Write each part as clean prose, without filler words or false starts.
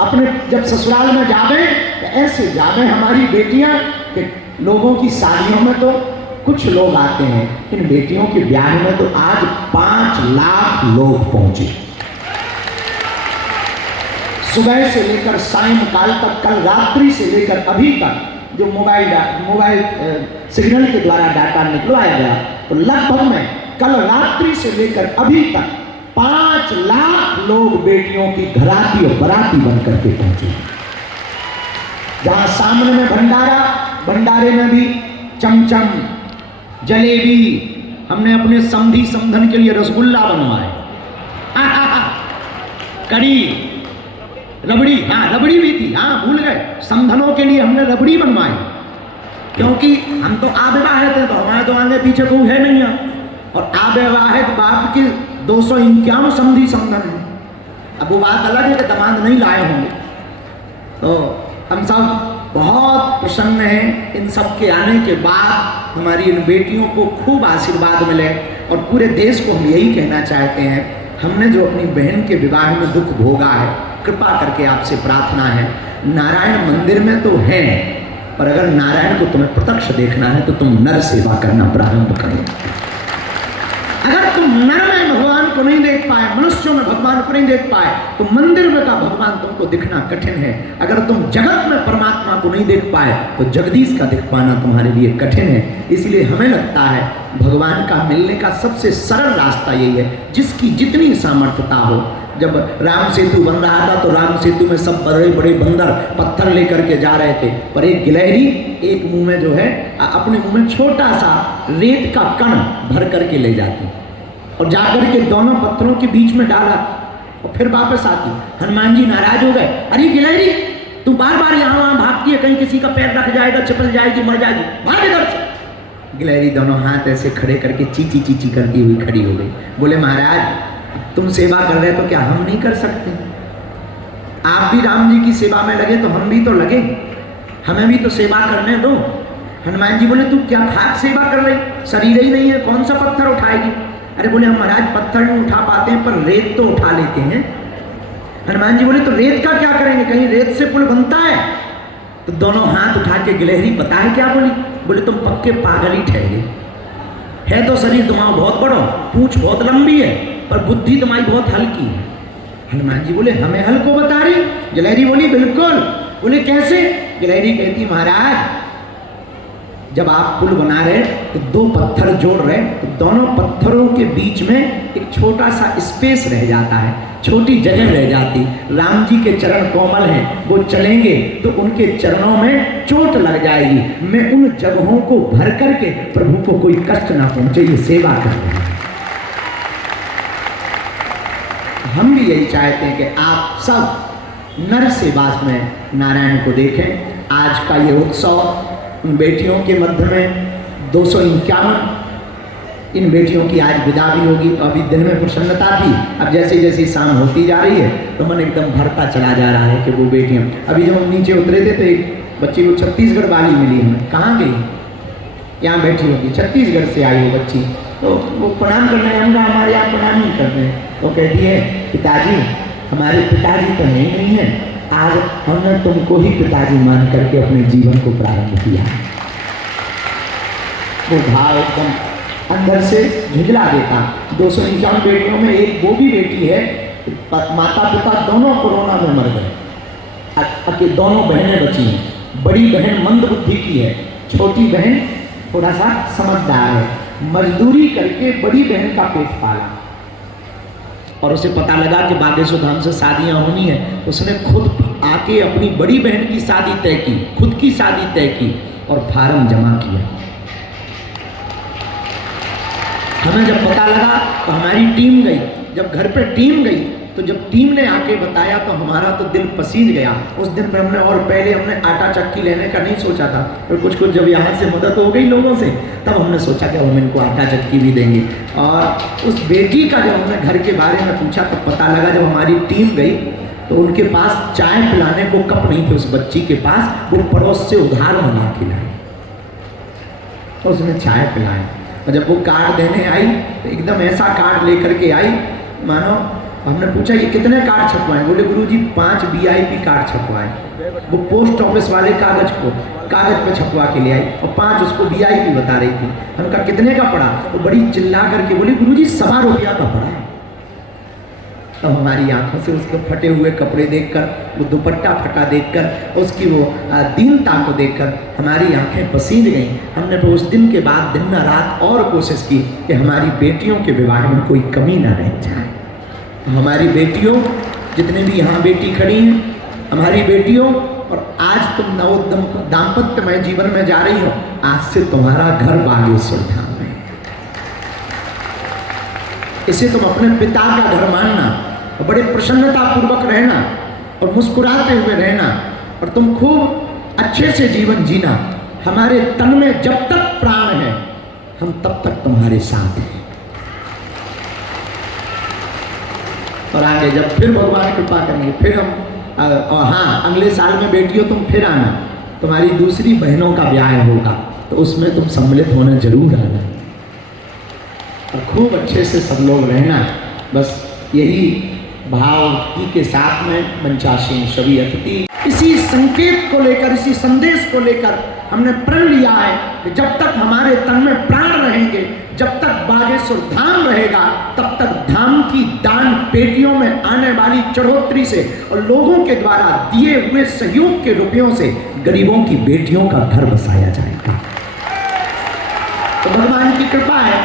अपने जब ससुराल में जावे तो ऐसे जावे हमारी बेटियां कि लोगों की शादियों में तो कुछ लोग आते हैं, इन बेटियों के ब्याह में तो आज 5 लाख लोग पहुंचे, सुबह से लेकर सायंकाल तक, कल रात्रि से लेकर अभी तक जो मोबाइल सिग्नल के द्वारा डाटा निकलवाया गया, तो लगभग में कल रात्रि से लेकर अभी तक 5 लाख लोग बेटियों की घराती और बराती बनकर के पहुंचे। जहां सामने में भंडारा, भंडारे में भी चमचम, जलेबी, हमने अपने समधी समधन के लिए रसगुल्ला बनवाए, कड़ी, रबड़ी, हाँ रबड़ी भी थी, हाँ भूल गए, समधनों के लिए हमने रबड़ी बनवाई, क्योंकि हम तो आविवाहित हैं, तो हमारे तो आगे पीछे कोई है नहीं है, और आविवाहित बाप के 251 समधी समधन है। अब वो बात अलग है कि दामाद नहीं लाए होंगे, तो हम सब बहुत प्रसन्न हैं इन सब के आने के बाद हमारी इन बेटियों को खूब आशीर्वाद मिले। और पूरे देश को हम यही कहना चाहते हैं, हमने जो अपनी बहन के विवाह में दुख भोगा है, कृपा करके आपसे प्रार्थना है, नारायण मंदिर में तो है, पर अगर नारायण को तुम्हें प्रत्यक्ष देखना है तो तुम नर सेवा करना प्रारंभ करो। अगर तुम नर में भगवान को नहीं देख पाए, मनुष्यों में भगवान को नहीं देख पाए, तो मंदिर में का भगवान तुमको दिखना कठिन है। अगर तुम जगत में परमात्मा को नहीं देख पाए तो जगदीश का दिख पाना तुम्हारे लिए कठिन है। इसलिए हमें लगता है भगवान का मिलने का सबसे सरल रास्ता यही है, जिसकी जितनी सामर्थ्यता हो। जब राम सेतु बन रहा था तो राम सेतु में सब बड़े बड़े बंदर पत्थर लेकर के जा रहे थे, पर एक गिलहरी एक मुंह में जो है अपने मुंह में छोटा सा रेत का कण भर करके ले जाती और जाकर के दोनों पत्थरों के बीच में डाला और फिर वापस आती। हनुमान जी नाराज हो गए, अरे गिलहरी तू बार बार यहाँ वहाँ भागती है, कहीं किसी का पैर रख जाएगा, चिपल जाएगी, मर जाएगी, भाग इधर से। गिलहरी दोनों हाथ ऐसे खड़े करके चीची चीची करती हुई खड़ी हो गई। बोले महाराज तुम सेवा कर रहे तो क्या हम नहीं कर सकते? आप भी राम जी की सेवा में लगे तो हम भी तो लगे, हमें भी तो सेवा करने दो। हनुमान जी बोले तू क्या खाक सेवा कर रही, शरीर ही नहीं है, कौन सा पत्थर उठाएगी? अरे बोले हम महाराज पत्थर नहीं उठा पाते हैं पर रेत तो उठा लेते हैं। हनुमान जी बोले तो रेत का क्या करेंगे, कहीं रेत से पुल बनता है? तो दोनों हाथ उठा के गिलहरी पता है क्या बोली? बोले तुम पक्के पागल ही ठहरे, है तो शरीर तुम्हारा बहुत बड़ा, पूंछ बहुत लंबी है, पर बुद्धि तुम्हारी बहुत हल्की है। हनुमान जी बोले हमें हल्को बता रही? गिलहरी बोली बिल्कुल। बोले कैसे? गिलहरी कहती महाराज जब आप पुल बना रहे तो 2 पत्थर जोड़ रहे तो दोनों पत्थरों के बीच में एक छोटा सा स्पेस रह जाता है, छोटी जगह रह जाती। राम जी के चरण कोमल हैं, वो चलेंगे तो उनके चरणों में चोट लग जाएगी। मैं उन जगहों को भर करके प्रभु को कोई कष्ट ना पहुंचे, ये सेवा कर रहे हैं। हम भी यही चाहते हैं कि आप सब नर सेवा में नारायण को देखें। आज का ये उत्सव उन बेटियों के मध्य में 251 इन बेटियों की आज विदा भी होगी। अभी दिन में प्रसन्नता थी, अब जैसे जैसे शाम होती जा रही है तो मन एकदम भरता चला जा रहा है कि वो बेटियां। अभी जब हम नीचे उतरे थे तो एक बच्ची को छत्तीसगढ़ वाली मिली हमें, कहाँ गई? यहाँ बैठी होगी, छत्तीसगढ़ से आई हो बच्ची, तो वो प्रणाम करने हैं, हमका हमारे यहाँ प्रणाम नहीं करते हैं। तो कहती है पिताजी हमारे पिताजी तो नहीं है, आज हमने तुमको ही पिताजी मान करके अपने जीवन को प्रारंभ किया। वो भाव एकदम अंदर से झुंझला देता। 251 बेटियों में एक वो भी बेटी है, माता पिता दोनों कोरोना में मर गए, दोनों बहनें बची हैं। बड़ी बहन मंद बुद्धि की है, छोटी बहन थोड़ा सा समझदार है, मजदूरी करके बड़ी बहन का पेट पाला और उसे पता लगा कि बागेश्वर धाम से शादियां होनी है, उसने खुद आके अपनी बड़ी बहन की शादी तय की, खुद की शादी तय की और फार्म जमा किया। हमें जब पता लगा तो हमारी टीम गई, जब घर पे टीम गई तो जब टीम ने आके बताया तो हमारा तो दिल पसीज गया। उस दिन पे हमने और पहले हमने आटा चक्की लेने का नहीं सोचा था, फिर कुछ कुछ जब यहाँ से मदद हो गई लोगों से तब हमने सोचा कि हम इनको आटा चक्की भी देंगे। और उस बेटी का जब हमने घर के बारे में पूछा तो पता लगा जब हमारी टीम गई तो उनके पास चाय पिलाने को कप नहीं थे उस बच्ची के पास, वो पड़ोस से उधार मंगा के लाई तो उसने चाय पिलाई। और जब वो कार्ड देने आई तो एकदम ऐसा कार्ड लेकर के आई मानो हमने पूछा ये कितने कार्ड छपवाए? बोले गुरुजी 5 VIP कार्ड छपवाए। वो पोस्ट ऑफिस वाले कागज पे छपवा के ले आई और 5 उसको VIP बता रही थी। हम कहा कितने का पड़ा? वो बड़ी चिल्ला करके बोली गुरुजी 1.25 रुपया का पड़ा। तो हमारी आंखों से उसके फटे हुए कपड़े देखकर, वो दुपट्टा फटा देखकर, उसकी वो दीनता को देखकर हमारी आंखें पसीज गईं। हमने तो उस दिन के बाद दिन रात और कोशिश की कि हमारी बेटियों के विवाह में कोई कमी ना रह जाए। तो हमारी बेटियों, जितने भी यहाँ बेटी खड़ी हैं, हमारी बेटियों, और आज तुम नव दाम्पत्यमय जीवन में जा रही हो, आज से तुम्हारा घर बागेश्वर धाम है। इसे तुम अपने पिता का घर मानना और बड़े प्रसन्नता पूर्वक रहना और मुस्कुराते हुए रहना, और तुम खूब अच्छे से जीवन जीना। हमारे तन में जब तक प्राण है, हम तब तक तुम्हारे साथ हैं। और आगे जब फिर भगवान कृपा करेंगे, फिर हम हाँ, अगले साल में बेटियों तुम फिर आना, तुम्हारी दूसरी बहनों का ब्याह होगा, तो उसमें तुम सम्मिलित होने जरूर आना और खूब अच्छे से सब लोग रहना। बस यही भाव के साथ में मंचासीन सभी अतिथि, इसी संकेत को लेकर, इसी संदेश को लेकर हमने प्रण लिया है कि जब तक हमारे तन में प्राण रहेंगे, जब तक बागेश्वर धाम रहेगा, तब तक धाम की दान पेटियों में आने वाली चढ़ोतरी से और लोगों के द्वारा दिए हुए सहयोग के रुपयों से गरीबों की बेटियों का घर बसाया जाएगा। तो भगवान की कृपा है,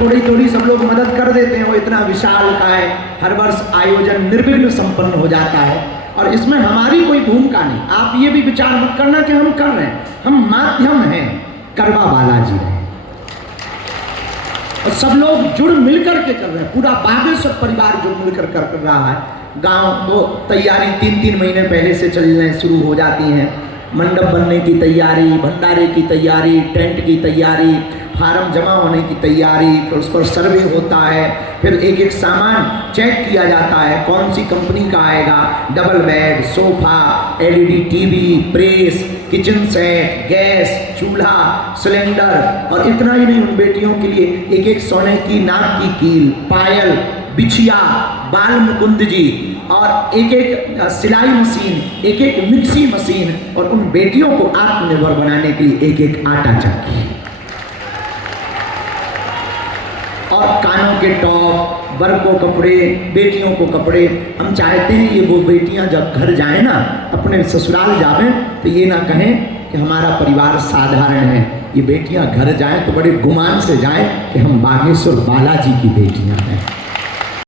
थोड़ी थोड़ी सब लोग मदद कर देते हैं। वो इतना विशाल का है, हर वर्ष आयोजन निर्विघ्न संपन्न हो जाता है और इसमें हमारी कोई भूमिका नहीं। आप ये भी विचार मत करना कि हम कर रहे हैं, हम माध्यम हैं, करवा बालाजी रहे और सब लोग जुड़ मिलकर के कर रहे हैं। पूरा बागेश्वर परिवार जुड़ मिलकर कर रहा है। गांव वो तैयारी 3-3 महीने पहले से चलने शुरू हो जाती हैं। मंडप बनने की तैयारी, भंडारे की तैयारी, टेंट की तैयारी, फार्म जमा होने की तैयारी, फिर उस पर सर्वे होता है, फिर एक एक सामान चेक किया जाता है, कौन सी कंपनी का आएगा, double bed, sofa, LED TV, press, kitchen set, gas, चूल्हा, सिलेंडर, और इतना ही नहीं, उन बेटियों के लिए एक एक सोने की नाक की कील, पायल, बिछिया, बाल मुकुंद जी, और एक एक सिलाई मशीन, एक एक मिक्सी मशीन, और उन बेटियों को आत्मनिर्भर बनाने के लिए एक एक आटा चक्की और कानों के टॉप, बर को कपड़े, बेटियों को कपड़े। हम चाहते हैं ये वो बेटियां जब घर जाएं ना, अपने ससुराल जावें, तो ये ना कहें कि हमारा परिवार साधारण है। ये बेटियां घर जाएं तो बड़े गुमान से जाएं कि हम बागेश्वर बालाजी की बेटियां हैं।